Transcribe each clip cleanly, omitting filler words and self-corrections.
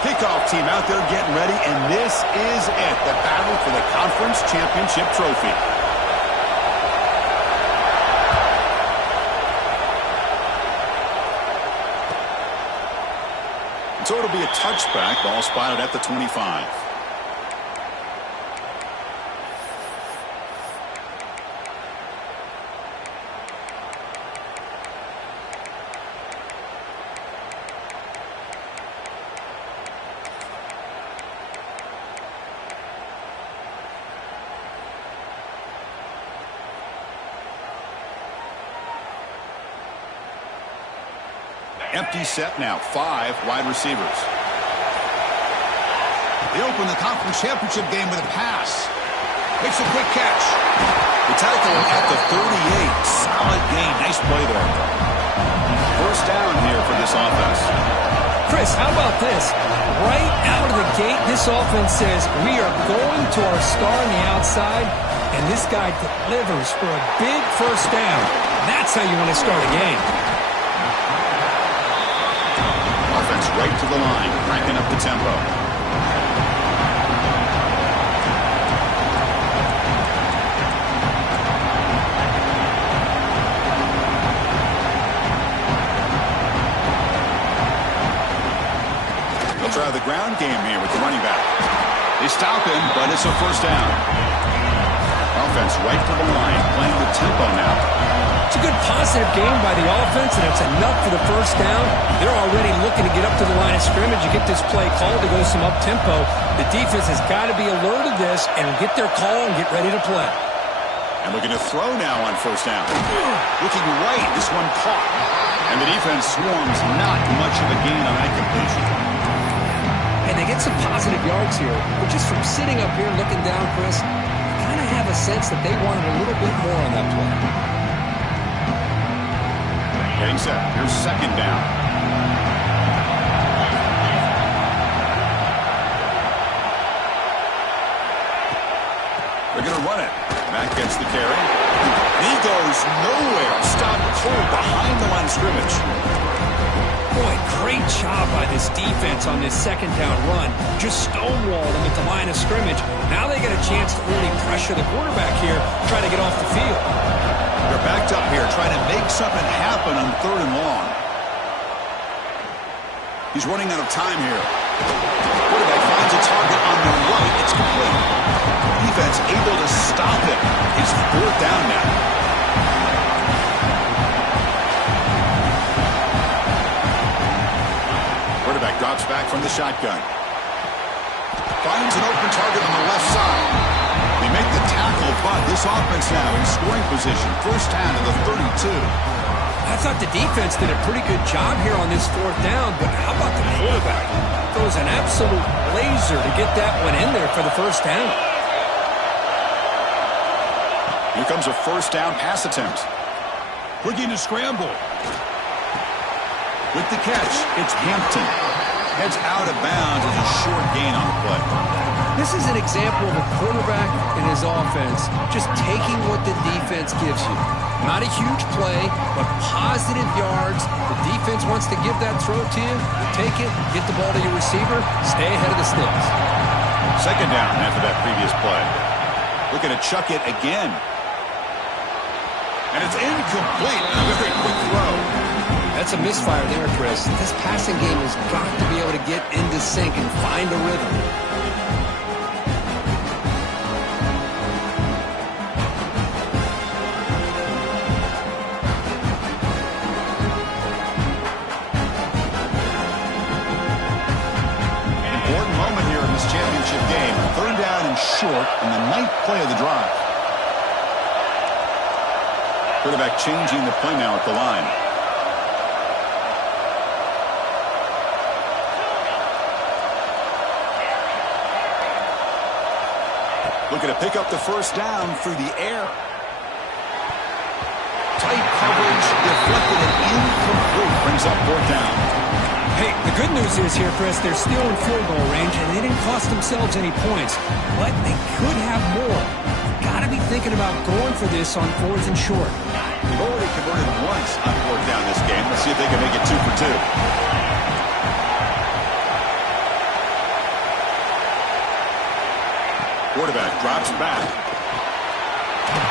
Kickoff team out there getting ready, and this is it, the battle for the conference championship trophy. So it'll be a touchback, ball spotted at the 25. Empty set now, 5 wide receivers. They open the conference championship game with a pass. Makes a quick catch. The tackle at the 38. Solid gain. Nice play there. First down here for this offense. Chris, how about this? Right out of the gate, this offense says, we are going to our star on the outside, and this guy delivers for a big first down. That's how you want to start a game. Offense right to the line, cranking up the tempo. run game here with the running back. They stop him, but it's a first down. Offense right to the line, playing with tempo now. It's a good positive game by the offense, and it's enough for the first down. They're already looking to get up to the line of scrimmage and get this play called to go some up-tempo. The defense has got to be alert of this and get their call and get ready to play. And looking to throw now on first down. Looking right, this one caught. And the defense swarms, not much of a gain on that completion. And they get some positive yards here. But just from sitting up here looking down, Chris, you kind of have a sense that they wanted a little bit more on that play. Getting set. Here's second down. They're going to run it. Mack gets the carry. He goes nowhere. Stopped cold behind the line of scrimmage. Boy, great job by this defense on this second down run. Just stonewalled him at the line of scrimmage. Now they get a chance to really pressure the quarterback here, try to get off the field. They're backed up here, trying to make something happen on third and long. He's running out of time here. Quarterback finds a target on the right. It's complete. Defense able to stop him. It's fourth down now. Quarterback drops back from the shotgun. Finds an open target on the left side. They make the tackle, but this offense now in scoring position. First down to the 32. I thought the defense did a pretty good job here on this fourth down, but how about the quarterback? Throws an absolute laser to get that one in there for the first down. Here comes a first down pass attempt. Looking to scramble. With the catch, it's Hampton. Heads out of bounds as a short gain on the play. This is an example of a quarterback and his offense just taking what the defense gives you. Not a huge play, but positive yards. The defense wants to give that throw to you. You take it, get the ball to your receiver, stay ahead of the sticks. Second down after that previous play. Looking to chuck it again. And it's incomplete. A very quick throw. That's a misfire there, Chris. This passing game has got to be able to get into sync and find a rhythm. Important moment here in this championship game. Third down and short on the ninth play of the drive. Quarterback changing the play now at the line. Looking to pick up the first down through the air. Tight coverage, deflected and incomplete. Brings up fourth down. Hey, the good news is here, Chris, they're still in field goal range, and they didn't cost themselves any points. But they could have more. Got to be thinking about going for this on fourth and short. They've already converted once on fourth down this game. Let's see if they can make it 2 for 2. Quarterback drops back.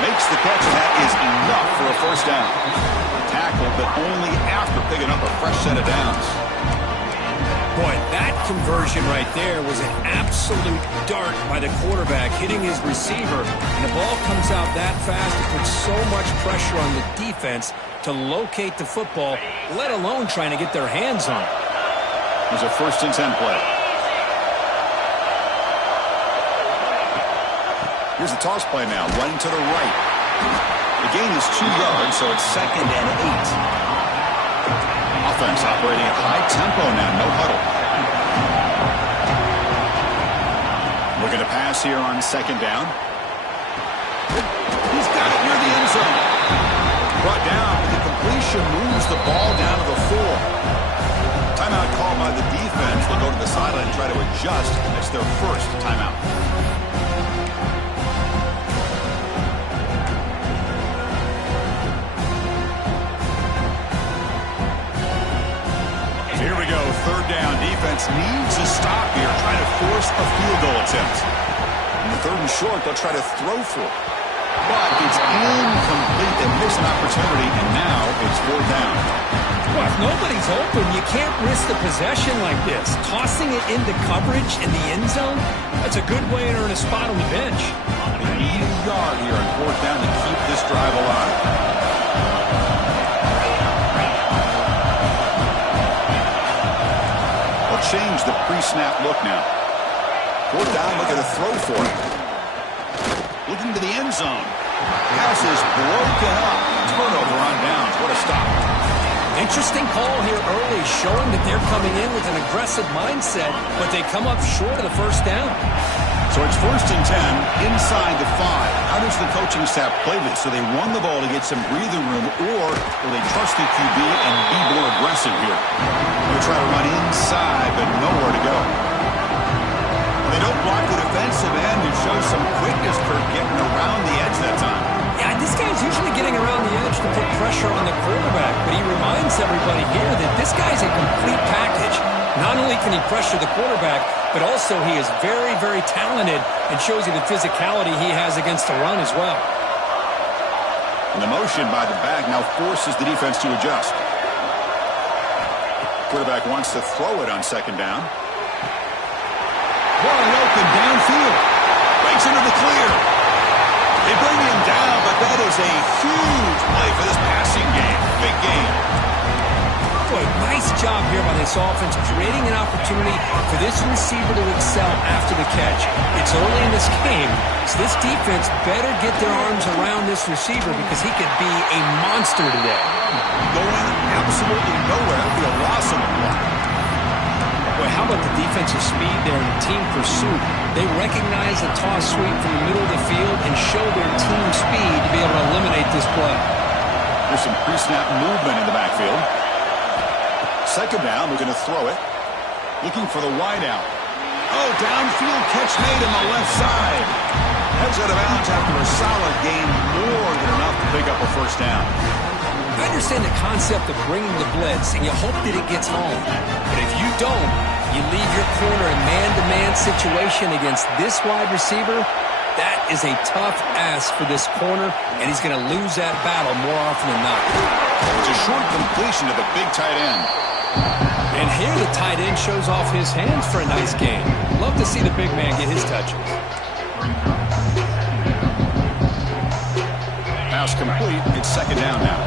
Makes the catch, and that is enough for a first down. Tackle, but only after picking up a fresh set of downs. Boy, that conversion right there was an absolute dart by the quarterback hitting his receiver, and the ball comes out that fast. It puts so much pressure on the defense to locate the football, let alone trying to get their hands on it. There's a 1st and 10 play. Here's the toss play now, running to the right. The gain is 2 yards, so it's 2nd and 8. Offense operating at high tempo now, no huddle. Looking to pass here on 2nd down. He's got it near the end zone. Brought down, but the completion moves the ball down to the 4. Timeout called by the defense. They'll go to the sideline and try to adjust. It's their first timeout. Here we go, 3rd down. Defense needs a stop here, trying to force a field goal attempt. In the 3rd and short, they'll try to throw for it. But it's incomplete. They miss an opportunity, and now it's 4th down. Well, if nobody's open, you can't risk the possession like this. Tossing it into coverage in the end zone, that's a good way to earn a spot on the bench. They need a yard here on 4th down to keep this drive alive. They'll change the pre-snap look now. 4th down, look at a throw for it. Looking to the end zone. Pass is broken up. Turnover on downs. What a stop. Interesting call here early, showing that they're coming in with an aggressive mindset, but they come up short of the 1st down. So it's 1st and 10, inside the 5. How does the coaching staff play this? So they run the ball to get some breathing room, or will they trust the QB and be more aggressive here? They'll try to run inside, but nowhere to go. They don't block the defensive end and show some quickness, Kirk, getting around the edge that time. Yeah, this guy's usually getting around the edge to put pressure on the quarterback, but he reminds everybody here that this guy's a complete package. Not only can he pressure the quarterback, but also he is very, very talented and shows you the physicality he has against the run as well. And the motion by the back now forces the defense to adjust. Quarterback wants to throw it on 2nd down. Wide open downfield. Breaks into the clear. They bring him down, but that is a huge play for this passing game. Big game. Boy, nice job here by this offense, creating an opportunity for this receiver to excel after the catch. It's early in this game, so this defense better get their arms around this receiver because he could be a monster today. Going absolutely nowhere. It'll be a loss on the block. Boy, how about the defensive speed there in the team pursuit? They recognize a toss sweep from the middle of the field and show their team speed to be able to eliminate this play. There's some pre-snap movement in the backfield. 2nd down, we're going to throw it. Looking for the wide out. Oh, downfield catch made on the left side. Heads out of bounds after a solid gain, more than enough to pick up a 1st down. I understand the concept of bringing the blitz, and you hope that it gets home. But if you don't, you leave your corner in man-to-man situation against this wide receiver. That is a tough ask for this corner, and he's going to lose that battle more often than not. It's a short completion to the big tight end. And here the tight end shows off his hands for a nice game. Love to see the big man get his touches. Pass complete. It's 2nd down now.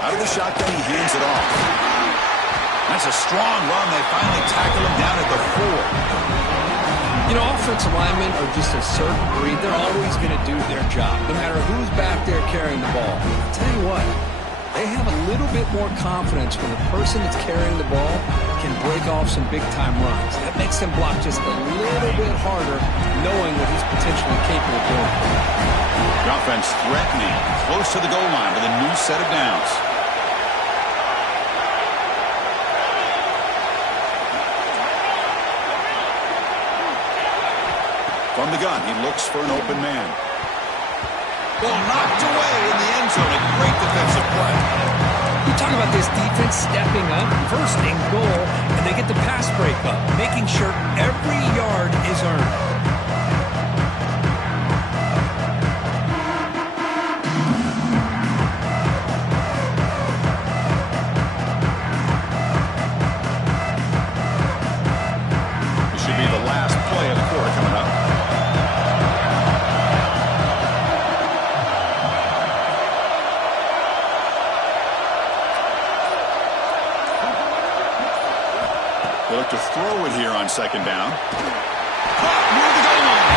Out of the shotgun, he hands it off. That's a strong run. They finally tackle him down at the 4. You know, offensive linemen are just a certain breed. They're always going to do their job, no matter who's back there carrying the ball. I'll tell you what, they have a little bit more confidence when the person that's carrying the ball can break off some big-time runs. That makes them block just a little bit harder, knowing what he's potentially capable of doing. The offense threatening, close to the goal line with a new set of downs. From the gun, he looks for an open man. Ball knocked away in the end zone. A great defensive play. You talk about this defense stepping up, first and goal, and they get the pass break up, making sure every yard is earned. This should be the last play of the quarter coming up. They look to throw it here on 2nd down. Caught near the goal line.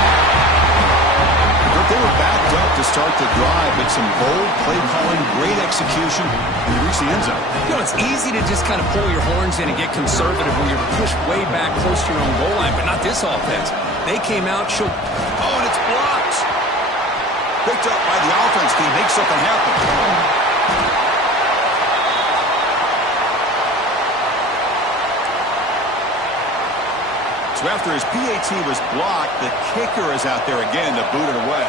But they were backed up to start the drive, but some bold play calling, great execution, and they reach the end zone. You know, it's easy to just kind of pull your horns in and get conservative when you're pushed way back close to your own goal line, but not this offense. They came out, showed... Oh, and it's blocked. Picked up by the offense team. Make something happen. So after his PAT was blocked, the kicker is out there again to boot it away.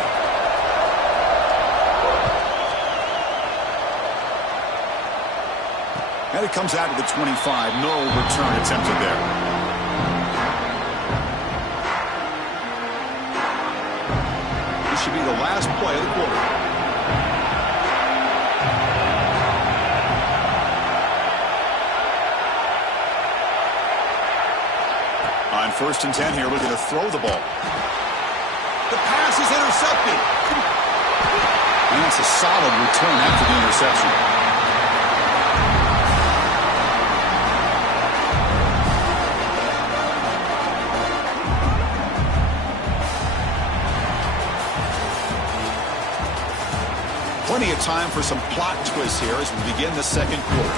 And it comes out to the 25. No return attempted there. the last play of the quarter. On 1st and 10 here, looking to throw the ball. The pass is intercepted. And that's a solid return after the interception. Plenty of time for some plot twists here as we begin the second quarter.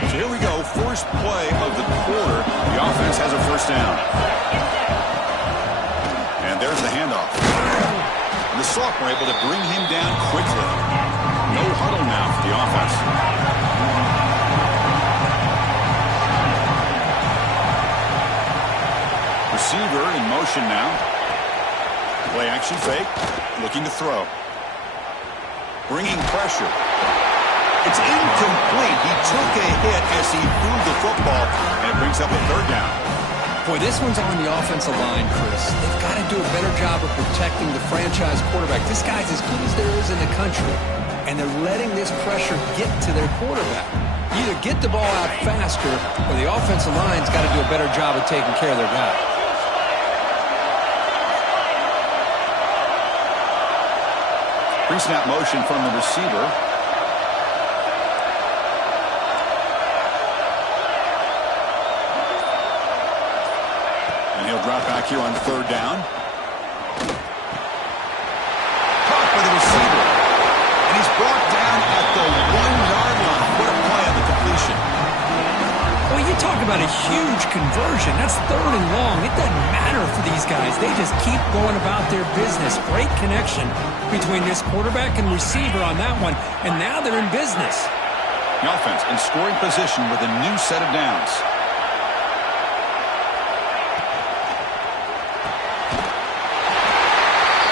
So here we go, first play of the quarter. The offense has a first down. And there's the handoff. And the sophomore able to bring him down quickly. No huddle now for the offense. Receiver in motion now. Play action fake. Looking to throw. Bringing pressure. It's incomplete. He took a hit as he threw the football, and it brings up a third down. Boy, this one's on the offensive line, Chris. They've got to do a better job of protecting the franchise quarterback. This guy's as good as there is in the country, and they're letting this pressure get to their quarterback. Either get the ball out faster, or the offensive line's got to do a better job of taking care of their guy. Pre-snap motion from the receiver. And he'll drop back here on third down. Caught by the receiver. And he's brought down at the 1-yard line. What a play on the completion. Well, you talk about a huge conversion. That's 3rd and long. It doesn't matter for these guys. They just keep going about their business. Great connection between this quarterback and receiver on that one, and now they're in business. The offense in scoring position with a new set of downs.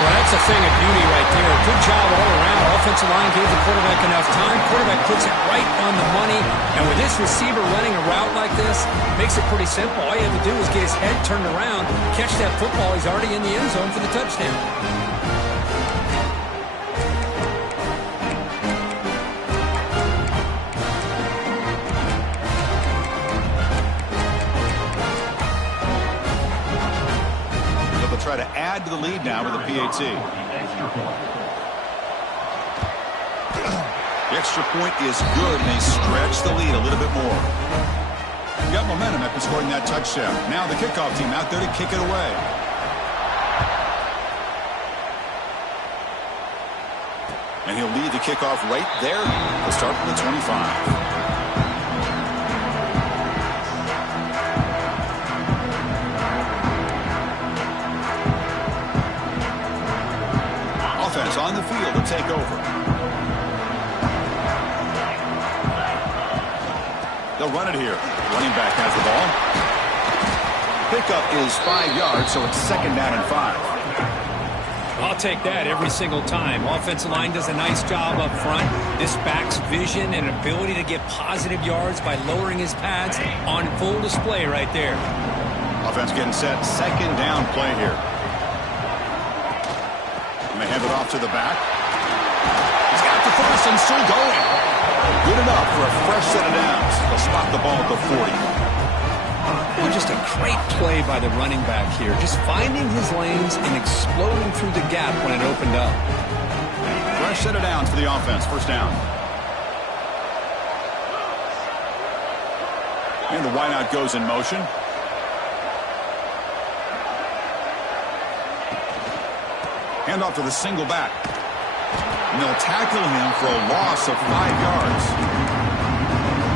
Well, that's a thing of beauty right there. Good job all around. Offensive line gave the quarterback enough time. Quarterback puts it right on the money. And with this receiver running a route like this, makes it pretty simple. All you have to do is get his head turned around, catch that football. He's already in the end zone for the touchdown. Try to add to the lead now with a PAT. The extra point is good, and they stretch the lead a little bit more. Got momentum after scoring that touchdown. Now the kickoff team out there to kick it away. And he'll lead the kickoff right there. He'll start from the 25. On the field to take over. They'll run it here. Running back has the ball. Pickup is 5 yards, so it's 2nd down and 5. I'll take that every single time. Offensive line does a nice job up front. This back's vision and ability to get positive yards by lowering his pads on full display right there. Offense getting set. 2nd down play here. They hand it off to the back. He's got the first and still going. Good enough for a fresh set of downs. They'll spot the ball at the 40. Well, just a great play by the running back here. Just finding his lanes and exploding through the gap when it opened up. Fresh set of downs for the offense. First down. And the wideout goes in motion. Hand off to the single back. And they'll tackle him for a loss of 5 yards.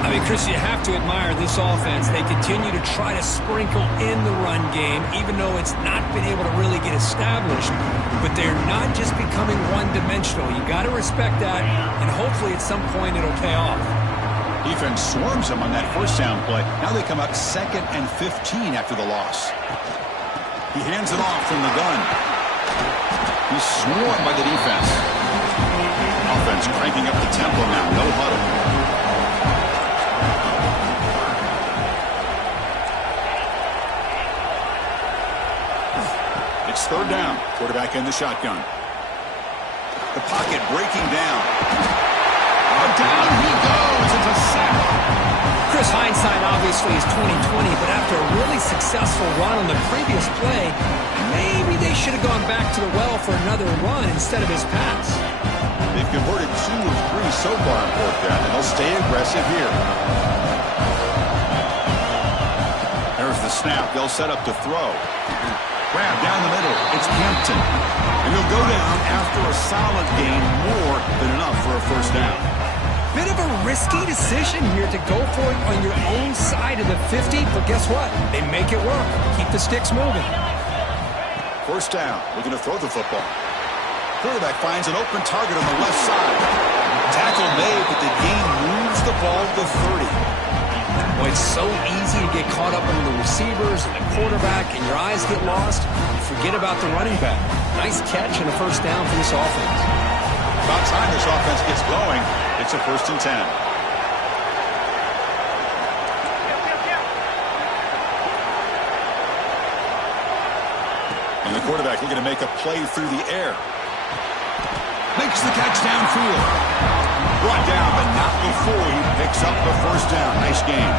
I mean, Chris, you have to admire this offense. They continue to try to sprinkle in the run game, even though it's not been able to really get established. But they're not just becoming one-dimensional. You got to respect that, and hopefully at some point it'll pay off. Defense swarms them on that first down play. Now they come up 2nd and 15 after the loss. He hands it off from the gun. He's swarmed by the defense. Offense cranking up the tempo now. No huddle. in the shotgun. The pocket breaking down. Down he goes. It's a sack. Chris, hindsight obviously is 20/20, but after a really successful run on the previous play, maybe they should have gone back to the well for another run instead of his pass. They've converted 2 of 3 so far in fourth down, and they'll stay aggressive here. There's the snap. They'll set up to throw. Grab down the middle. It's Hampton. And he'll go down after a solid gain, more than enough for a first down. Bit of a risky decision here to go for it on your own side of the 50, but guess what? They make it work. Keep the sticks moving. First down. Looking to throw the football. Quarterback finds an open target on the left side. Tackle made, but the gain moves the ball to 30. Well, it's so easy to get caught up in the receivers and the quarterback, and your eyes get lost. You forget about the running back. Nice catch and a first down for this offense. About time this offense gets going. It's a 1st and 10. And the quarterback looking to make a play through the air. Makes the catch downfield. Brought down, but not before he picks up the first down. Nice game.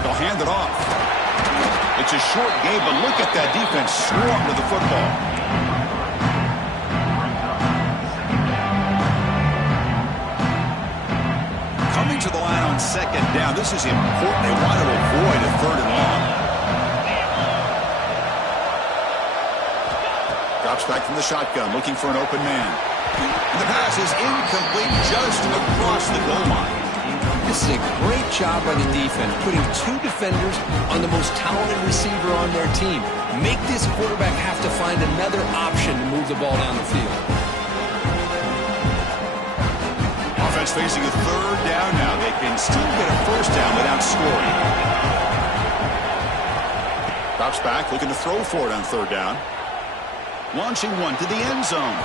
They'll hand it off. It's a short game, but look at that defense swarm to the football. Coming to the line on second down. This is important. They want to avoid a 3rd and long. Drops back from the shotgun, looking for an open man. And the pass is incomplete, just across the goal line. This is a great job by the defense, putting 2 defenders on the most talented receiver on their team. Make this quarterback have to find another option to move the ball down the field. Offense facing a 3rd down now. They can still get a first down without scoring. Drops back, looking to throw for it on 3rd down. Launching one to the end zone.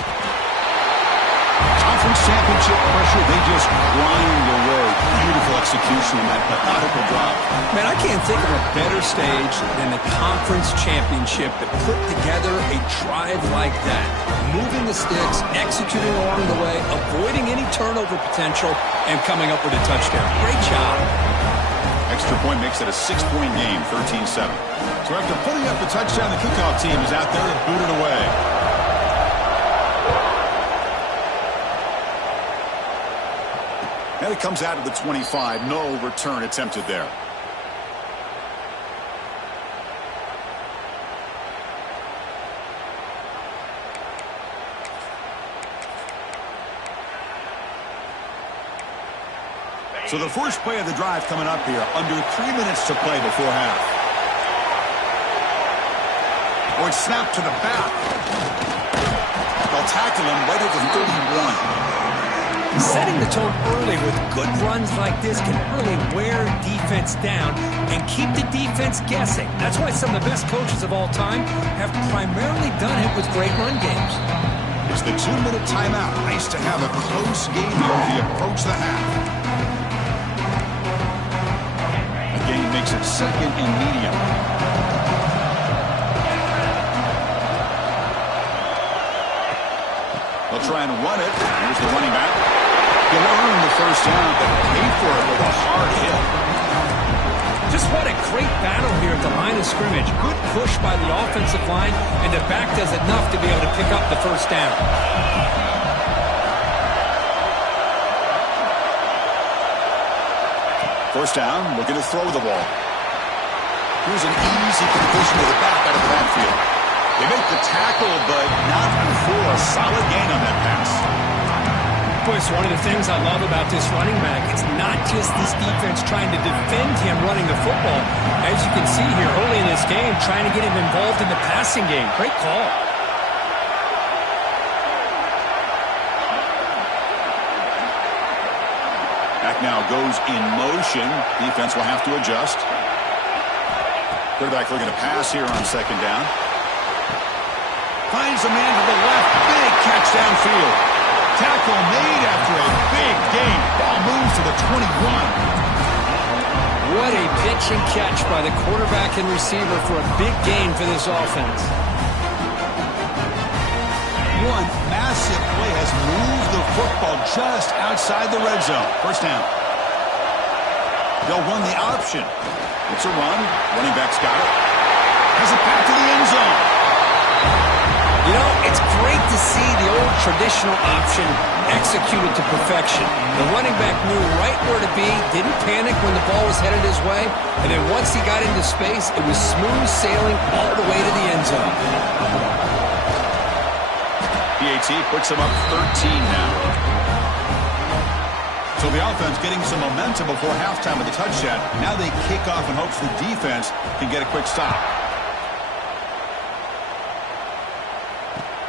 Conference championship pressure, they just grind away. Beautiful execution in that methodical drop. Man, I can't think of a better stage than the conference championship to put together a drive like that. Moving the sticks, executing along the way, avoiding any turnover potential, and coming up with a touchdown. Great job. Extra point makes it a 6-point game, 13-7. So after putting up the touchdown, the kickoff team is out there to boot it away. And it comes out of the 25. No return attempted there. So the first play of the drive coming up here. Under 3 minutes to play before half. Or it's snapped to the back. They'll tackle him right at the 31. Setting the tone early with good runs like this can really wear defense down and keep the defense guessing. That's why some of the best coaches of all time have primarily done it with great run games. It's the 2-minute timeout. Nice to have a close game here as we approach the half. A gain makes it 2nd and medium. They'll try and run it. Here's the running back. He'll earn the first down, but pay for it with a hard hit. Just what a great battle here at the line of scrimmage. Good push by the offensive line, and the back does enough to be able to pick up the first down. First down, looking to throw the ball. Here's an easy completion to the back out of the backfield. They make the tackle, but not before a solid gain on that pass. Boy, it's one of the things I love about this running back. It's not just this defense trying to defend him running the football. As you can see here early in this game, trying to get him involved in the passing game. Great call. Back now goes in motion. Defense will have to adjust. Quarterback looking to pass here on 2nd down. Finds a man to the left. Big catch downfield. Tackle made after a big gain. Ball moves to the 21. What a pitch and catch by the quarterback and receiver for a big gain for this offense. One massive play has moved the football just outside the red zone. First down. They'll run the option. It's a run. Running back's got it. Has it back to the end zone. You know, it's great to see the old traditional option executed to perfection. The running back knew right where to be, didn't panic when the ball was headed his way, and then once he got into space, it was smooth sailing all the way to the end zone. PAT puts him up 13 now. So the offense getting some momentum before halftime with the touchdown. Now they kick off in hopes the defense can get a quick stop.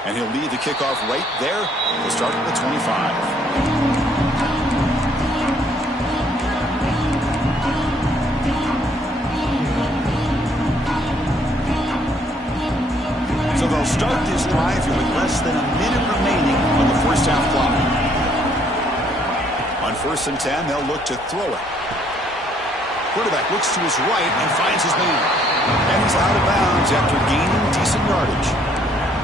And he'll lead the kickoff right there to start at the 25. So they'll start this drive here with less than a minute remaining on the first half clock. On 1st and 10, they'll look to throw it. Quarterback looks to his right and finds his man. And he's out of bounds after gaining decent yardage.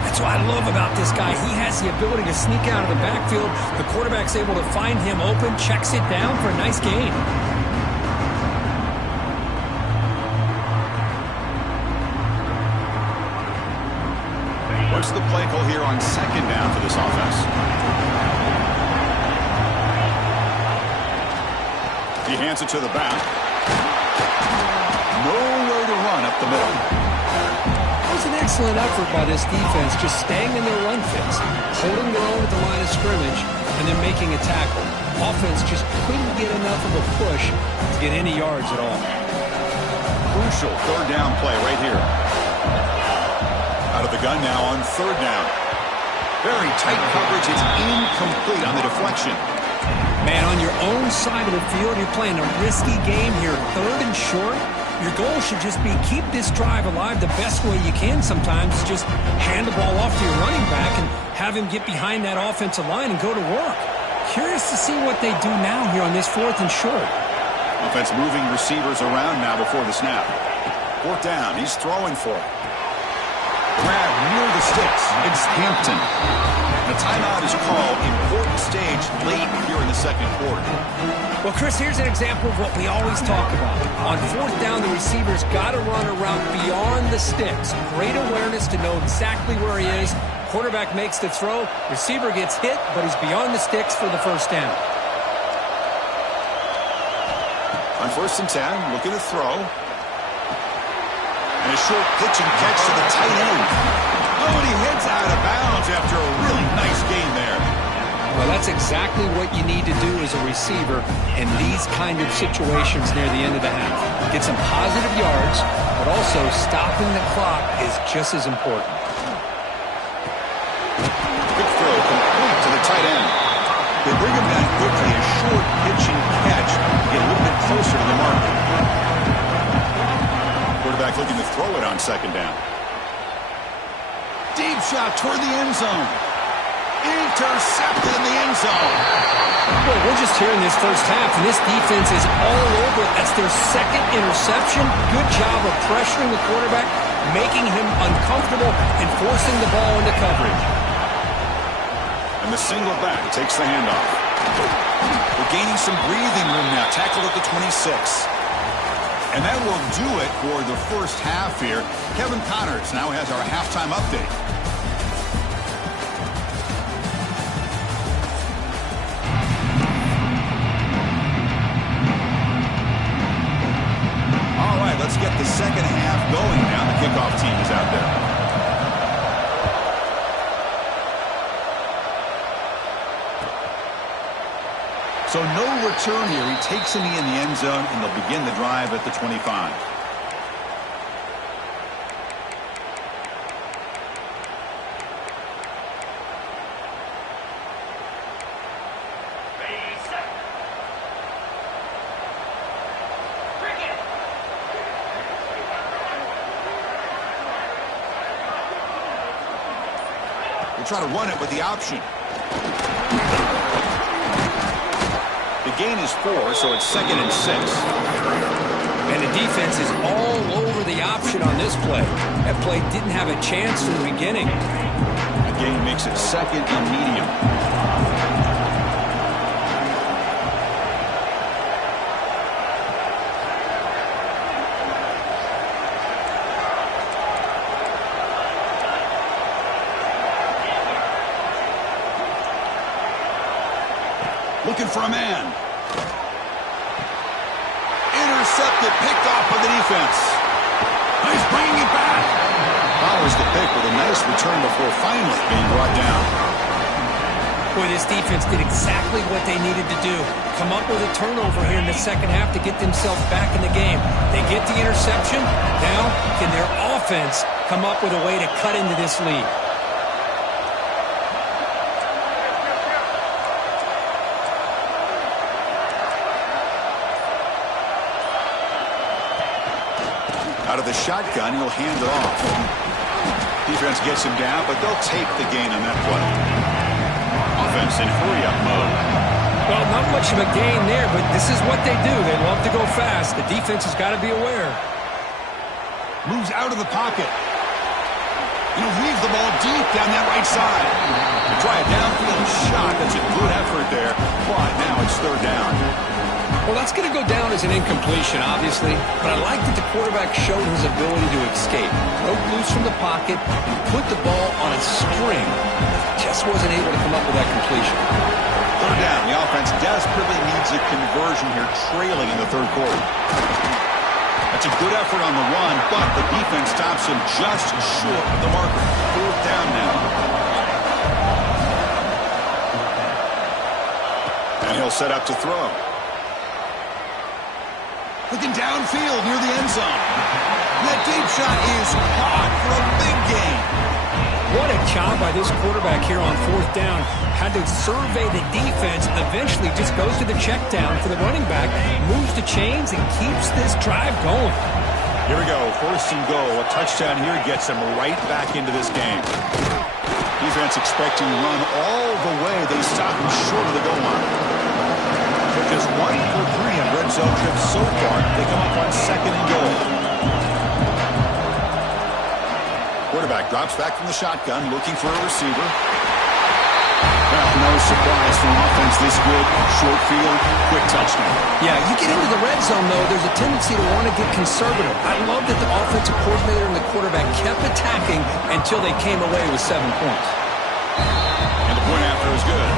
That's what I love about this guy. He has the ability to sneak out of the backfield. The quarterback's able to find him open, checks it down for a nice gain. What's the play call here on 2nd down for this offense? He hands it to the back. Nowhere to run up the middle. It was an excellent effort by this defense, just staying in their run fits, holding their own at the line of scrimmage, and then making a tackle. Offense just couldn't get enough of a push to get any yards at all. Crucial 3rd down play right here. Out of the gun now on 3rd down. Very tight coverage. It's incomplete on the deflection. Man, on your own side of the field, you're playing a risky game here. 3rd and short. Your goal should just be keep this drive alive the best way you can sometimes. Just hand the ball off to your running back and have him get behind that offensive line and go to work. Curious to see what they do now here on this 4th and short. Offense moving receivers around now before the snap. 4th down. He's throwing for it. Grab near the sticks. It's Hampton. The timeout is called. Important stage late here in the 2nd quarter. Well, Chris, here's an example of what we always talk about. On 4th down, the receiver's got to run a route beyond the sticks. Great awareness to know exactly where he is. Quarterback makes the throw. Receiver gets hit, but he's beyond the sticks for the 1st down. On 1st and 10, looking to throw. And a short pitch and catch to the tight end. Oh, and he heads out of bounds after a really nice gain there. Well, that's exactly what you need to do as a receiver in these kind of situations near the end of the half. Get some positive yards, but also stopping the clock is just as important. Quick throw complete to the tight end. They bring him down quickly, a short pitch and catch to get a little bit closer to the mark. Quarterback looking to throw it on 2nd down. Deep shot toward the end zone. Intercepted in the end zone. Well, we're just here in this first half, and this defense is all over it. That's their 2nd interception. Good job of pressuring the quarterback, making him uncomfortable, and forcing the ball into coverage. And the single back takes the handoff. We're gaining some breathing room now. Tackled at the 26. And that will do it for the first half here. Kevin Connors now has our halftime update. All right, let's get the 2nd half going now. The kickoff team is out there. So no return here. He takes a knee in the end zone, and they'll begin the drive at the 25. We'll try to run it with the option. The gain is 4, so it's 2nd and 6. defense is all over the option on this play. That play didn't have a chance in the beginning. The game makes it second and medium. Looking for a man. Intercepted, picked off by the defense. He's bringing it back. Follows the pick with a nice return before finally being brought down. Boy, this defense did exactly what they needed to do. Come up with a turnover here in the second half to get themselves back in the game. They get the interception. Now, can their offense come up with a way to cut into this lead? Out of the shotgun, he'll hand it off. Defense gets him down, but they'll take the gain on that play. Offense in hurry-up mode. Well, not much of a gain there, but this is what they do. They love to go fast. The defense has got to be aware. Moves out of the pocket. He'll leave the ball deep down that right side. Try a downfield shot. That's a good effort there, but now it's third down. Well, that's going to go down as an incompletion, obviously, but I like that the quarterback showed his ability to escape. Broke loose from the pocket and put the ball on a string. Just wasn't able to come up with that completion. Third down. The offense desperately needs a conversion here, trailing in the third quarter. That's a good effort on the run, but the defense stops him just short of the marker. Fourth down now. And he'll set up to throw. Looking downfield near the end zone. That deep shot is caught for a big gain. What a job by this quarterback here on fourth down. Had to survey the defense. Eventually just goes to the check down for the running back. Moves the chains and keeps this drive going. Here we go. First and goal. A touchdown here gets them right back into this game. Defense expecting to run all the way. They stop him short of the goal line. Just 1 for 3 in red zone trips so far. They come up on second and goal. Quarterback drops back from the shotgun, looking for a receiver. Well, no surprise for an offense this good. Short field, quick touchdown. Yeah, you get into the red zone, though, there's a tendency to want to get conservative. I love that the offensive coordinator and the quarterback kept attacking until they came away with 7 points. And the point after is good.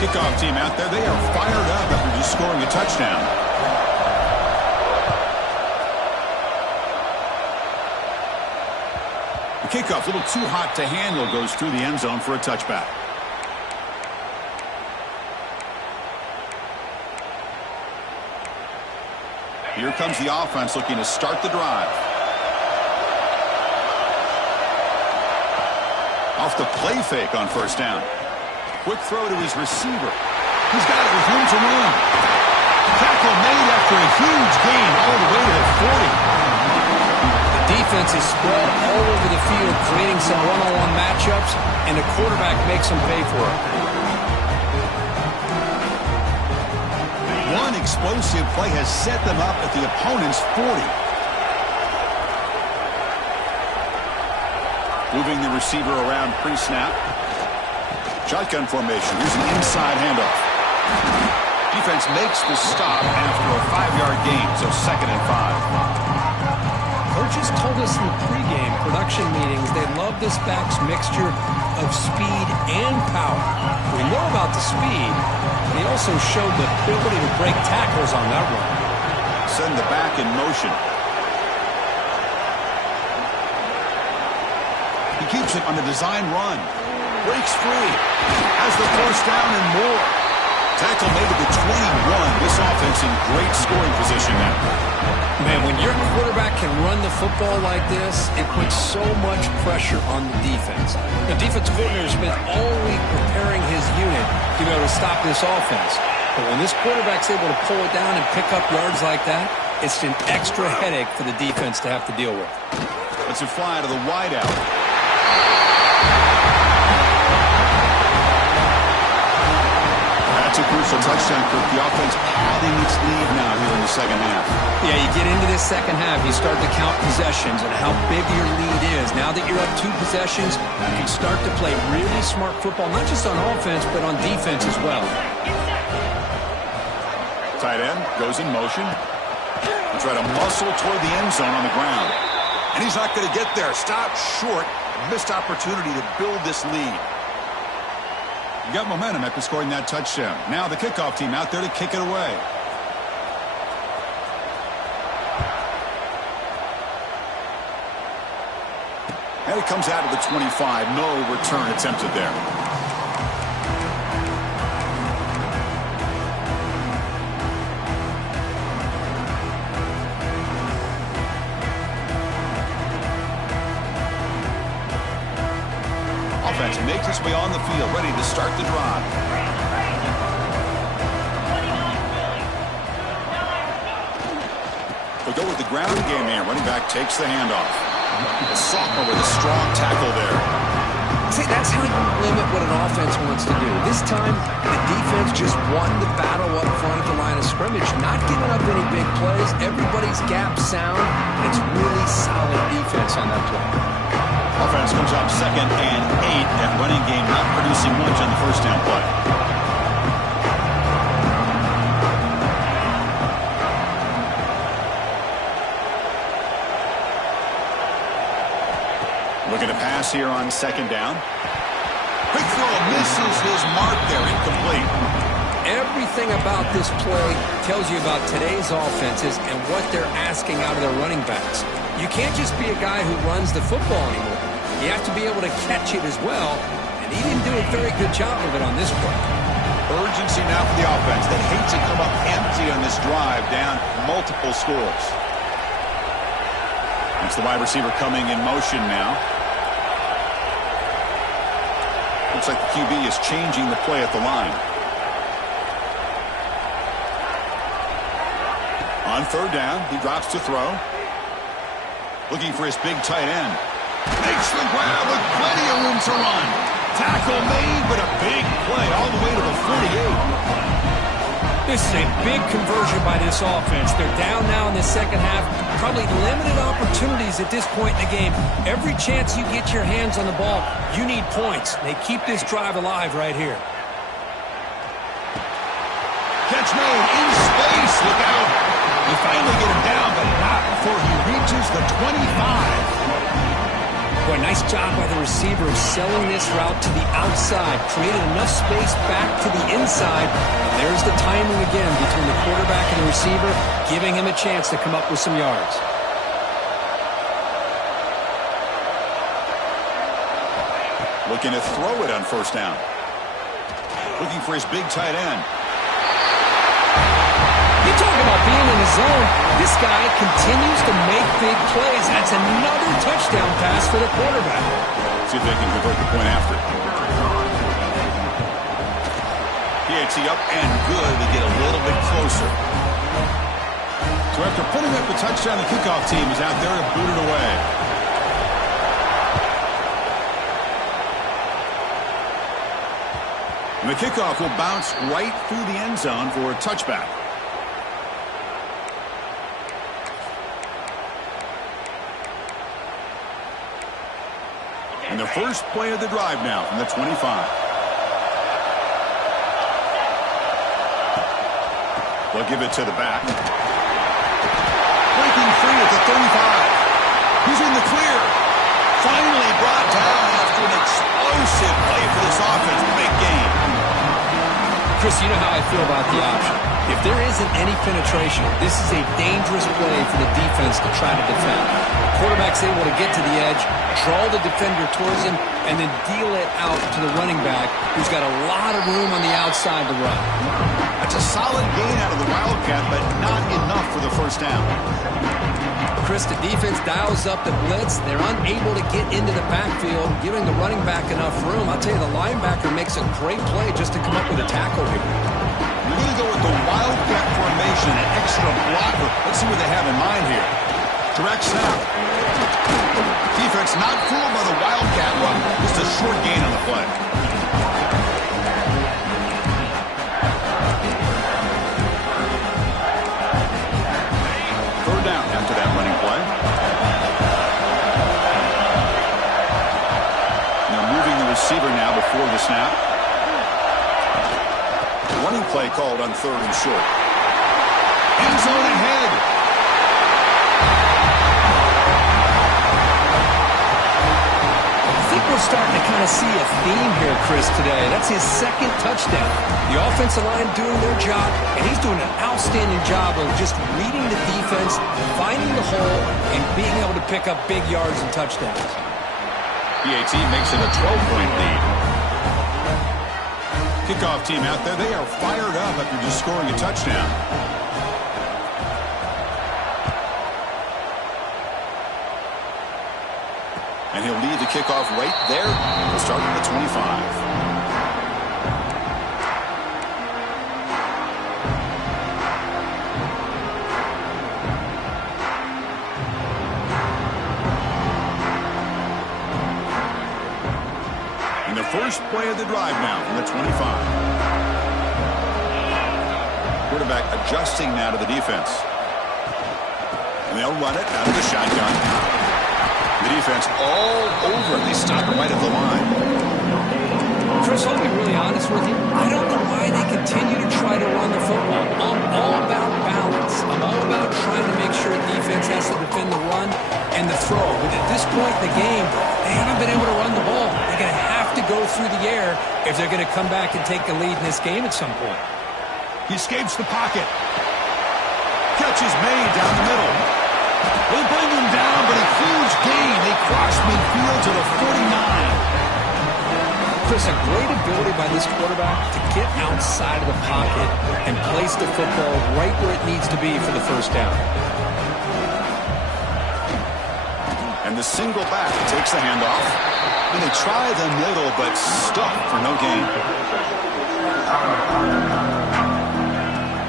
Kickoff team out there, they are fired up after just scoring a touchdown. The kickoff, a little too hot to handle, goes through the end zone for a touchback. Here comes the offense looking to start the drive. Off the play fake on first down. Quick throw to his receiver. He's got it with room to run. Tackle made after a huge gain all the way to the 40. The defense is spread all over the field, creating some one-on-one matchups, and the quarterback makes them pay for it. One explosive play has set them up at the opponent's 40. Moving the receiver around pre-snap. Shotgun formation. Here's an inside handoff. Defense makes the stop after a 5-yard gain, so second and 5. Coaches told us in the pregame production meetings they love this back's mixture of speed and power. We know about the speed, but he also showed the ability to break tackles on that run. Send the back in motion. He keeps it on the design run. Breaks free. Has the first down and more. Tackle made at the 21. This offense in great scoring position now. Man, when your quarterback can run the football like this, it puts so much pressure on the defense. The defensive coordinator spent all week preparing his unit to be able to stop this offense. But when this quarterback's able to pull it down and pick up yards like that, it's an extra headache for the defense to have to deal with. Let's fly to the wideout. That's a crucial touchdown, Kirk. The offense padding its lead now here in the second half. Yeah, you get into this second half, you start to count possessions and how big your lead is. Now that you're up 2 possessions, you can start to play really smart football, not just on offense, but on defense as well. Tight end goes in motion. He'll try to muscle toward the end zone on the ground. And he's not going to get there. Stopped short. Missed opportunity to build this lead. You got momentum after scoring that touchdown. Now the kickoff team out there to kick it away. And it comes out of the 25. No return attempted there. Offense makes its way on the field, ready to start the drive. They'll go with the ground game here. Running back takes the handoff. A sophomore with a strong tackle there. See, that's how you limit what an offense wants to do. This time, the defense just won the battle up front at the line of scrimmage, not giving up any big plays. Everybody's gap sound, and it's really solid defense on that play. Offense comes up 2nd and 8. That running game not producing much on the first down play. Looking to pass here on 2nd down. Quick throw misses his mark there, incomplete. Everything about this play tells you about today's offenses and what they're asking out of their running backs. You can't just be a guy who runs the football anymore. You have to be able to catch it as well, and he didn't do a very good job of it on this play. Urgency now for the offense. They hate to come up empty on this drive, down multiple scores. That's the wide receiver coming in motion now. Looks like the QB is changing the play at the line. On 3rd down, he drops to throw. Looking for his big tight end. Makes the grab with plenty of room to run. Tackle made, but a big play all the way to the 48. This is a big conversion by this offense. They're down now in the second half. Probably limited opportunities at this point in the game. Every chance you get your hands on the ball, you need points. They keep this drive alive right here. Catch made in space. Look out. They finally get him down, but not before he reaches the 25. Boy, nice job by the receiver of selling this route to the outside. Created enough space back to the inside. And there's the timing again between the quarterback and the receiver, giving him a chance to come up with some yards. Looking to throw it on 1st down. Looking for his big tight end. You talk about being in the zone. This guy continues to make big plays. That's another touchdown pass for the quarterback. See if they can convert the point after. PAT up and good. They get a little bit closer. So after putting up the touchdown, the kickoff team is out there to boot it away. And the kickoff will bounce right through the end zone for a touchback. And the first play of the drive now from the 25. They'll give it to the back. Breaking free at the 35. He's in the clear. Finally brought down after an explosive play for this offense. Big game. Chris, you know how I feel about the option. If there isn't any penetration, this is a dangerous play for the defense to try to defend. The quarterback's able to get to the edge, draw the defender towards him, and then deal it out to the running back, who's got a lot of room on the outside to run. That's a solid gain out of the Wildcat, but not enough for the first down. Chris, the defense dials up the blitz. They're unable to get into the backfield, giving the running back enough room. I'll tell you, the linebacker makes a great play just to come up with a tackle here. We're going to go with the Wildcat formation, an extra blocker. Let's see what they have in mind here. Direct snap. Defense not fooled by the Wildcat run. Just a short gain on the play. down after that running play. Now moving the receiver now before the snap. Running play called on 3rd and short. End zone ahead. I think we're starting to kind of see a theme here, Chris, today. That's his 2nd touchdown. The offensive line doing their job, and he's doing an outstanding job of just reading the defense, finding the hole, and being able to pick up big yards and touchdowns. PAT makes it a 12-point lead. Kickoff team out there, they are fired up after just scoring a touchdown. And he'll lead the kickoff right there. He'll start at the 25. And the first play of the drive now from the 25. Quarterback adjusting now to the defense. And they'll run it out of the shotgun. The defense all over it. They stop it right at the line. Chris, I'll be really honest with you. I don't know why they continue to try to run the football. I'm all about balance. I'm all about trying to make sure defense has to defend the run and the throw. But at this point in the game, they haven't been able to run the ball. They're going to have to go through the air if they're going to come back and take the lead in this game at some point. He escapes the pocket. Catch is made down the middle. They bring him down, but a huge gain. They cross midfield to the 49. Chris, a great ability by this quarterback to get outside of the pocket and place the football right where it needs to be for the first down. And the single back takes the handoff. And they try the middle, but stuck for no gain.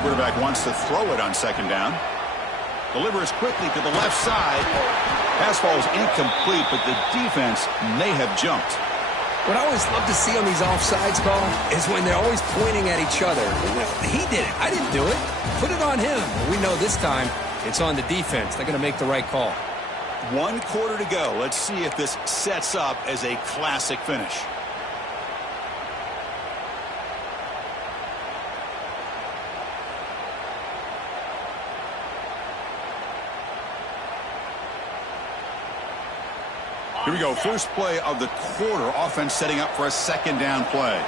Quarterback wants to throw it on 2nd down. Delivers quickly to the left side. Pass ball is incomplete, but the defense may have jumped. What I always love to see on these offsides call is when they're always pointing at each other. He did it. I didn't do it. Put it on him. We know this time it's on the defense. They're going to make the right call. 1 quarter to go. Let's see if this sets up as a classic finish. Here we go. First play of the quarter. Offense setting up for a 2nd down play.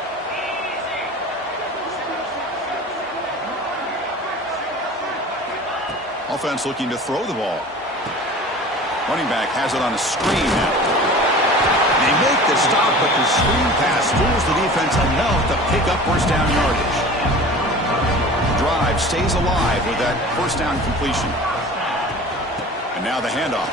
Offense looking to throw the ball. Running back has it on a screen now. They make the stop, but the screen pass fools the defense enough to pick up 1st down yardage. The drive stays alive with that 1st down completion. And now the handoff.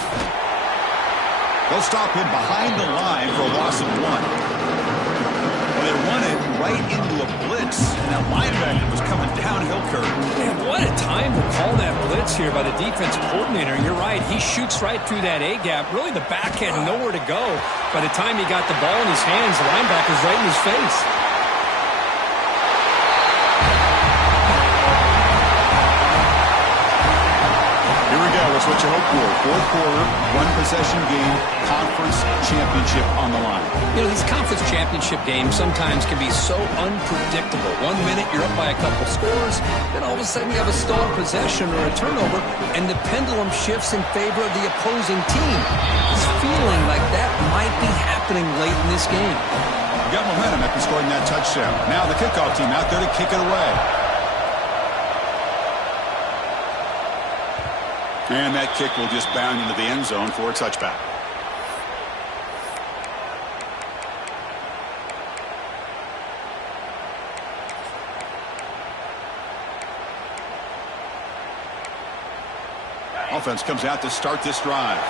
They'll stop him behind the line for a loss of 1. Well, they run it right into a blitz. And that linebacker was coming downhill curve. Man, what a time to call that blitz here by the defense coordinator. You're right. He shoots right through that A-gap. Really, the back had nowhere to go. By the time he got the ball in his hands, the linebacker's right in his face. It's what you hope for. 4th quarter, 1-possession game, conference championship on the line. You know, these conference championship games sometimes can be so unpredictable. 1 minute you're up by a couple scores, then all of a sudden you have a stolen possession or a turnover, and the pendulum shifts in favor of the opposing team. It's feeling like that might be happening late in this game. You got momentum after scoring that touchdown. Now the kickoff team out there to kick it away. And that kick will just bound into the end zone for a touchback. Offense comes out to start this drive.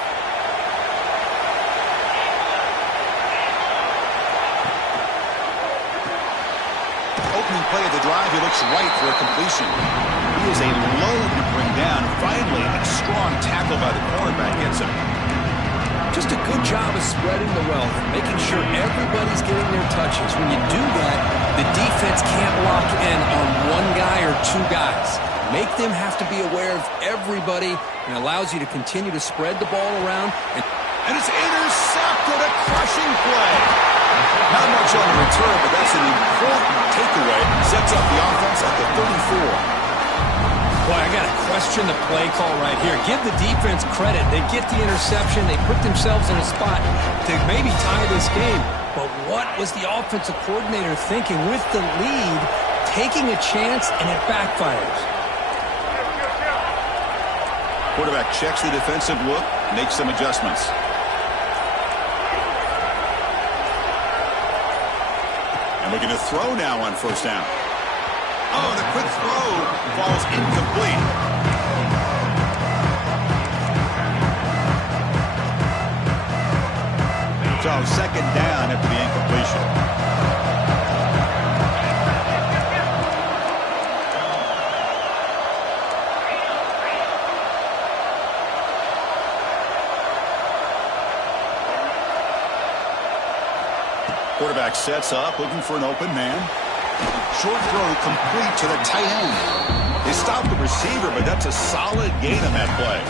Opening play of the drive, he looks right for a completion. He is a load to bring down. Finally, a strong tackle by the cornerback gets him. Just a good job of spreading the wealth, making sure everybody's getting their touches. When you do that, the defense can't lock in on 1 guy or 2 guys. make them have to be aware of everybody, and allows you to continue to spread the ball around. And it's intercepted, a crushing play. Not much on the return, but that's an important takeaway. Sets up the offense at the 34. Boy, I got to question the play call right here. Give the defense credit. They get the interception. They put themselves in a spot to maybe tie this game. But what was the offensive coordinator thinking with the lead, taking a chance, and it backfires? Quarterback checks the defensive look, makes some adjustments. And looking to throw now on first down. Oh, the quick throw falls incomplete. So second down after the incompletion. Quarterback sets up, looking for an open man. Short throw complete to the tight end. They stopped the receiver, but that's a solid gain on that play.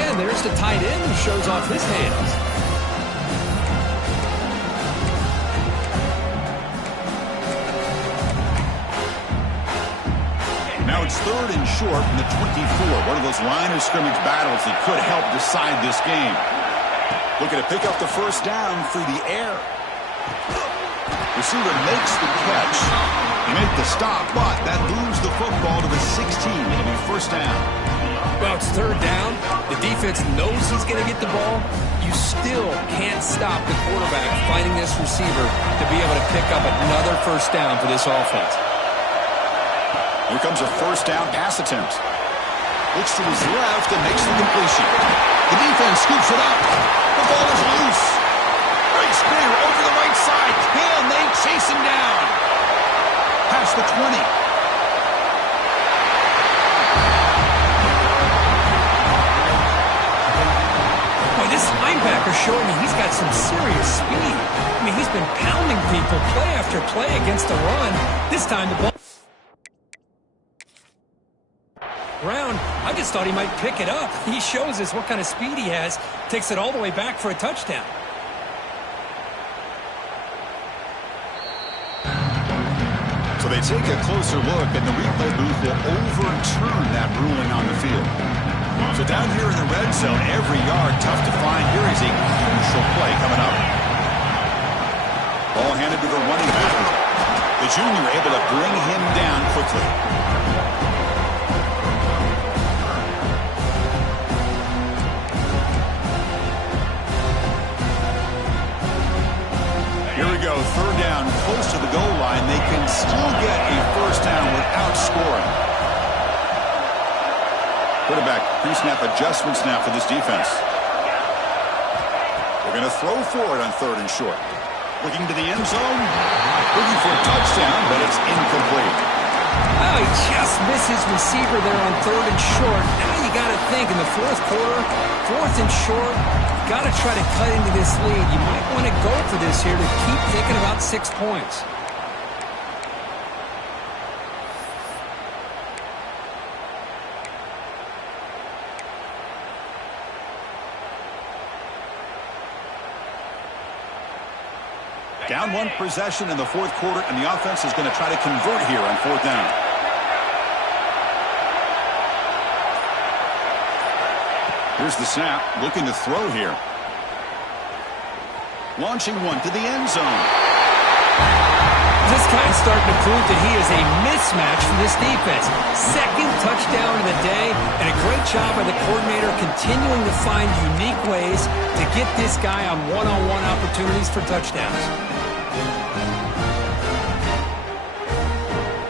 And there's the tight end who shows off his hands. Now it's third and short from the 24. One of those line of scrimmage battles that could help decide this game. Looking to pick up the first down through the air. Receiver makes the catch. He made the stop, but that moves the football to the 16. It'll be first down. Well, it's third down. The defense knows he's going to get the ball. You still can't stop the quarterback finding this receiver to be able to pick up another first down for this offense. Here comes a first down pass attempt. Looks to his left and makes the completion. The defense scoops it up. The ball is loose. Breaks clear over the right side. Can they chase him down? Past the 20. Boy, this linebacker's showing me he's got some serious speed. I mean, he's been pounding people play after play against the run. This time the ball... Brown, I just thought he might pick it up. He shows us what kind of speed he has. Takes it all the way back for a touchdown. So they take a closer look, and the replay booth will overturn that ruling on the field. So down here in the red zone, every yard tough to find. Here is a crucial play coming up. Ball handed to the running back. The junior able to bring him down quickly. Here we go, third down, close to the goal line. They can still get a first down without scoring. Quarterback pre-snap adjustments now for this defense. They're going to throw for it on third and short. Looking to the end zone, looking for a touchdown, but it's incomplete. Oh, he just misses receiver there on third and short. Now you got to think in the fourth quarter, fourth and short, got to try to cut into this lead. You might want to go for this here to keep thinking about 6 points. Down one possession in the fourth quarter, and the offense is going to try to convert here on fourth down. Here's the snap, looking to throw here. Launching one to the end zone. This guy's starting to prove that he is a mismatch for this defense. Second touchdown of the day, and a great job by the coordinator continuing to find unique ways to get this guy on one-on-one opportunities for touchdowns.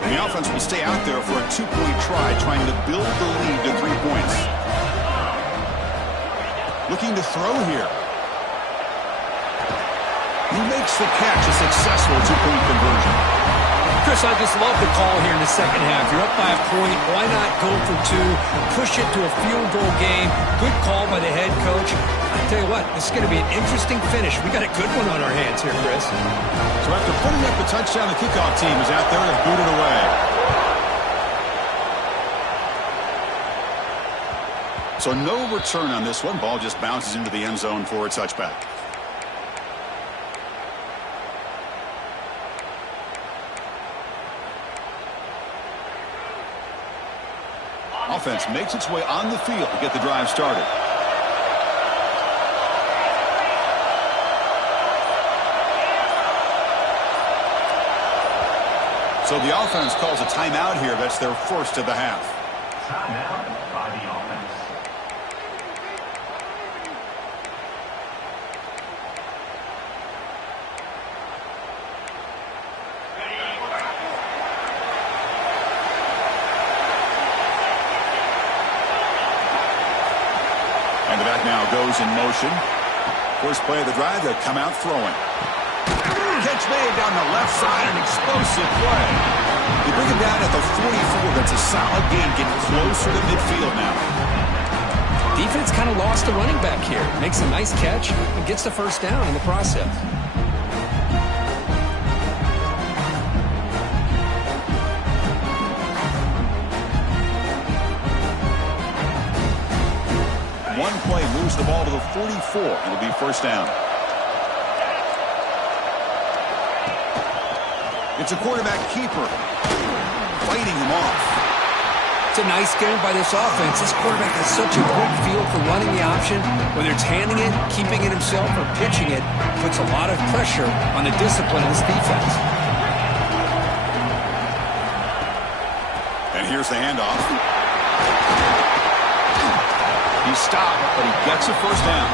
And the offense will stay out there for a two-point try, trying to build the lead to 3 points. Looking to throw here. He makes the catch, a successful two-point conversion. Chris, I just love the call here in the second half. You're up by a point. Why not go for two? Push it to a field goal game. Good call by the head coach. I tell you what, this is going to be an interesting finish. We got a good one on our hands here, Chris. So after putting up the touchdown, the kickoff team is out there to boot it away. So no return on this one. Ball just bounces into the end zone for a touchback. Offense makes its way on the field to get the drive started. So the offense calls a timeout here. That's their first of the half. Timeout by the offense. And the back now goes in motion. First play of the drive, they come out throwing. Catch made down the left side, an explosive play. They bring him down at the 44. That's a solid gain, getting closer to midfield now. Defense kind of lost the running back here. Makes a nice catch and gets the first down in the process. One play moves the ball to the 44. It'll be first down. It's a quarterback keeper fighting him off. It's a nice game by this offense. This quarterback has such a quick feel for running the option. Whether it's handing it, keeping it himself, or pitching it, puts a lot of pressure on the discipline of this defense. And here's the handoff. He stopped, but he gets a first down.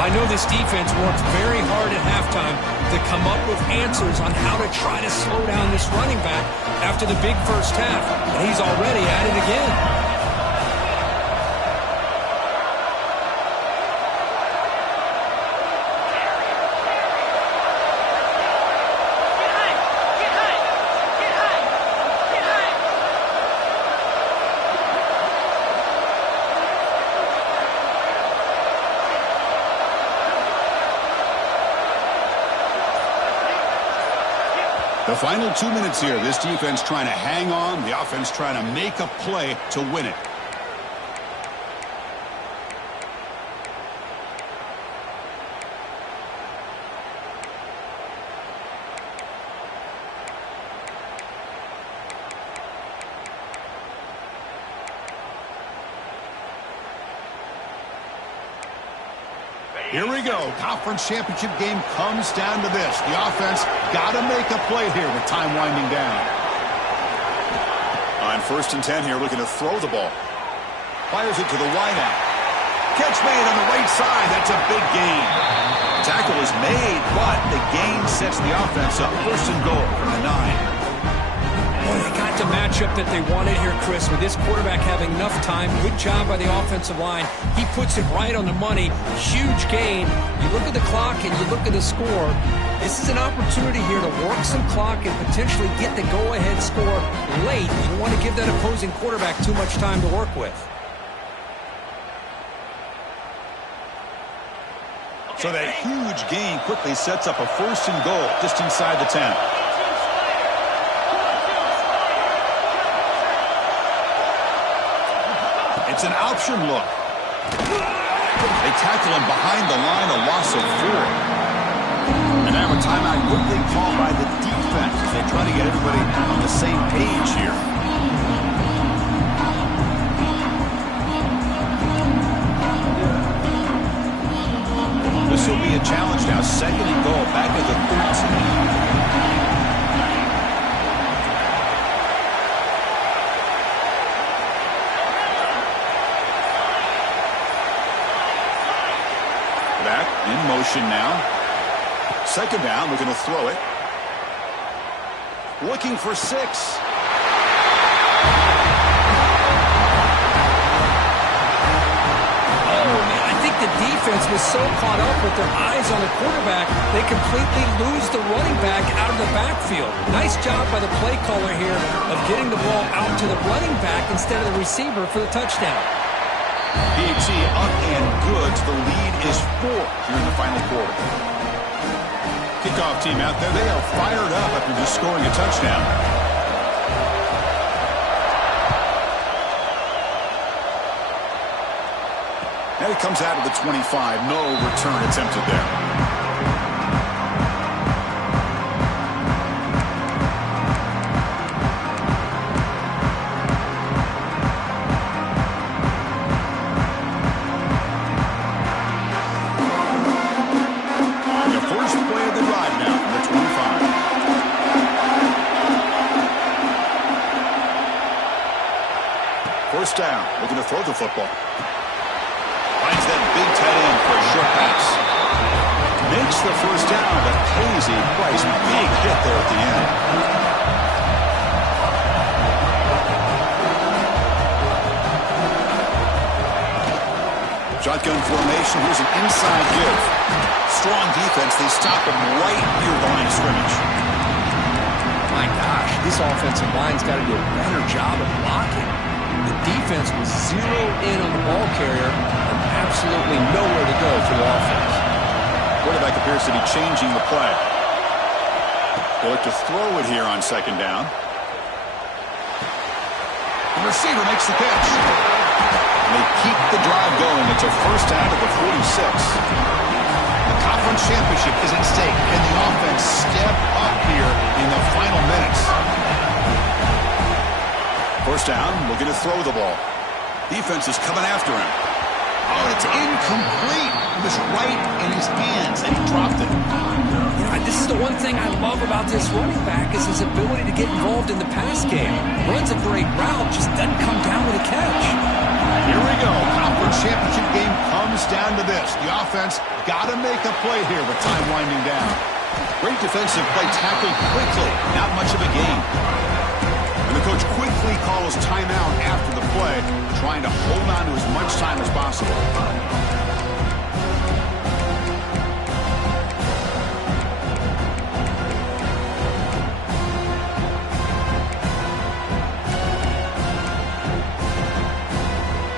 I know this defense worked very hard at halftime to come up with answers on how to try to slow down this running back after the big first half. And he's already at it again. The final 2 minutes here. This defense trying to hang on. The offense trying to make a play to win it. Here we go. Conference championship game comes down to this. The offense got to make a play here with time winding down. On 1st and 10 here, looking to throw the ball. Fires it to the wideout. Catch made on the right side. That's a big gain. Tackle is made, but the gain sets the offense up. 1st and goal from the 9. Boy, they got the matchup that they wanted here, Chris, with this quarterback having enough time. Good job by the offensive line. He puts it right on the money. Huge gain. You look at the clock and you look at the score. This is an opportunity here to work some clock and potentially get the go-ahead score late. You don't want to give that opposing quarterback too much time to work with. So that huge gain quickly sets up a 1st and goal just inside the 10. It's an option look. They tackle him behind the line, a loss of 4. And now a timeout quickly called by the defense as they try to get everybody on the same page here. This will be a challenge now. 2nd and goal, back at the 13. In motion now. 2nd down, looking to throw it. Looking for 6. Oh, man, I think the defense was so caught up with their eyes on the quarterback, they completely lose the running back out of the backfield. Nice job by the play caller here of getting the ball out to the running back instead of the receiver for the touchdown. BT up and good. The lead is 4 here in the final quarter. Kickoff team out there. They are fired up after just scoring a touchdown. And it comes out of the 25. No return attempted there. First down, looking to throw the football. Finds that big tight end for a short pass. Makes the first down, but pays a price. Big hit there at the end. Shotgun formation. Here's an inside give. Strong defense. They stop him right near the line of scrimmage. My gosh, this offensive line's got to do a better job of blocking. The defense was zeroed in on the ball carrier and absolutely nowhere to go for the offense. Quarterback appears to be changing the play. They look to throw it here on second down. The receiver makes the catch. And they keep the drive going. It's a first down at the 46. The conference championship is at stake, and the offense step up here in the final minutes. First down, looking to throw the ball. Defense is coming after him. Oh, and it's incomplete. It was right in his hands, and he dropped it. You know, this is the one thing I love about this running back is his ability to get involved in the pass game. Runs a great route, just doesn't come down with a catch. Here we go. Conference championship game comes down to this. The offense got to make a play here with time winding down. Great defensive play, tackled quickly. Not much of a gain. And the coach quickly calls timeout after the play, trying to hold on to as much time as possible.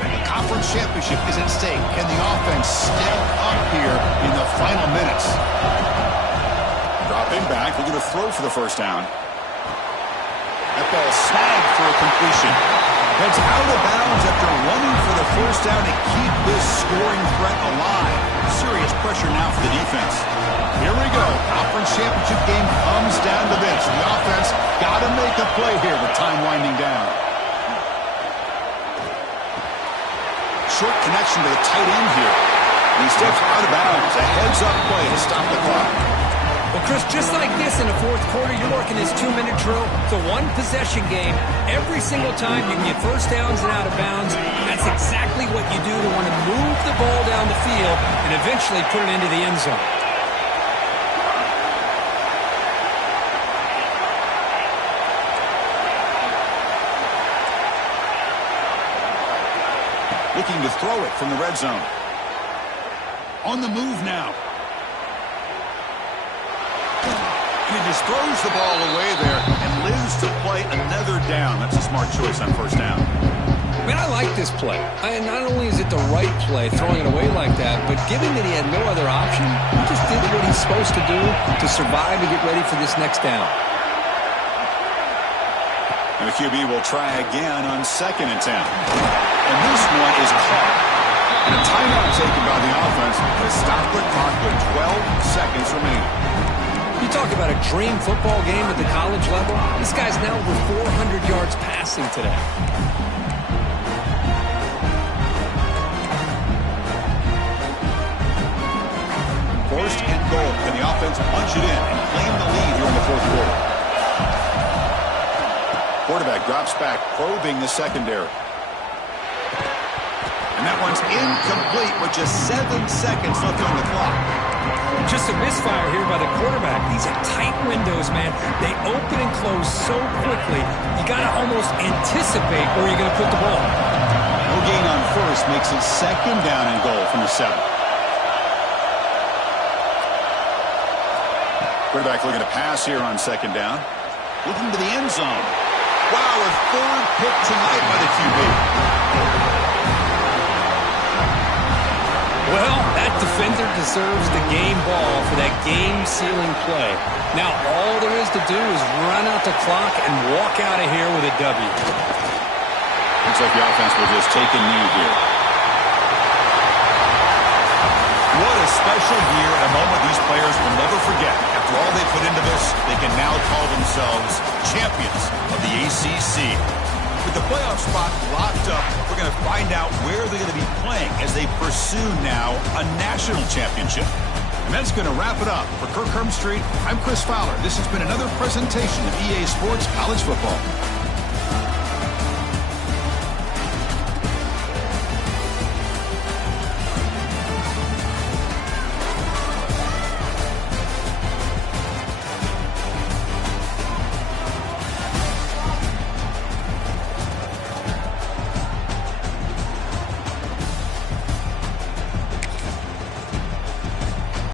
The conference championship is at stake. Can the offense step up here in the final minutes? Dropping back, looking to throw for the first down. That ball snagged for a completion. Heads out of bounds after running for the first down to keep this scoring threat alive. Serious pressure now for the defense. Here we go. Conference championship game comes down to this. The offense got to make a play here with time winding down. Short connection to the tight end here. He steps out of bounds. A heads-up play to stop the clock. Well, Chris, just like this in the fourth quarter, you're working this 2-minute drill. It's a one-possession game. Every single time you can get first downs and out of bounds. That's exactly what you do to want to move the ball down the field and eventually put it into the end zone. Looking to throw it from the red zone. On the move now. He just throws the ball away there and lives to play another down. That's a smart choice on first down. Man, I like this play. And not only is it the right play, throwing it away like that, but given that he had no other option, he just did what he's supposed to do to survive and get ready for this next down. And the QB will try again on second and 10. And this one is caught. And a timeout taken by the offense to stop the clock with 12 seconds remaining. You talk about a dream football game at the college level. This guy's now over 400 yards passing today. First and goal. Can the offense punch it in and claim the lead here in the fourth quarter? Quarterback drops back, probing the secondary. And that one's incomplete with just 7 seconds left on the clock. Just a misfire here by the quarterback. These are tight windows, man. They open and close so quickly, you got to almost anticipate where you're going to put the ball. No gain on first makes it second down and goal from the 7. Quarterback looking to pass here on second down. Looking to the end zone. Wow, a third pick tonight by the QB. Well, that defender deserves the game ball for that game-sealing play. Now, all there is to do is run out the clock and walk out of here with a W. Looks like the offense will just take a knee here. What a special year and a moment these players will never forget. After all they put into this, they can now call themselves champions of the ACC. With the playoff spot locked up, we're going to find out where they're going to be playing as they pursue now a national championship. And that's going to wrap it up. For Kirk Hermstreet, I'm Chris Fowler. This has been another presentation of EA Sports College Football.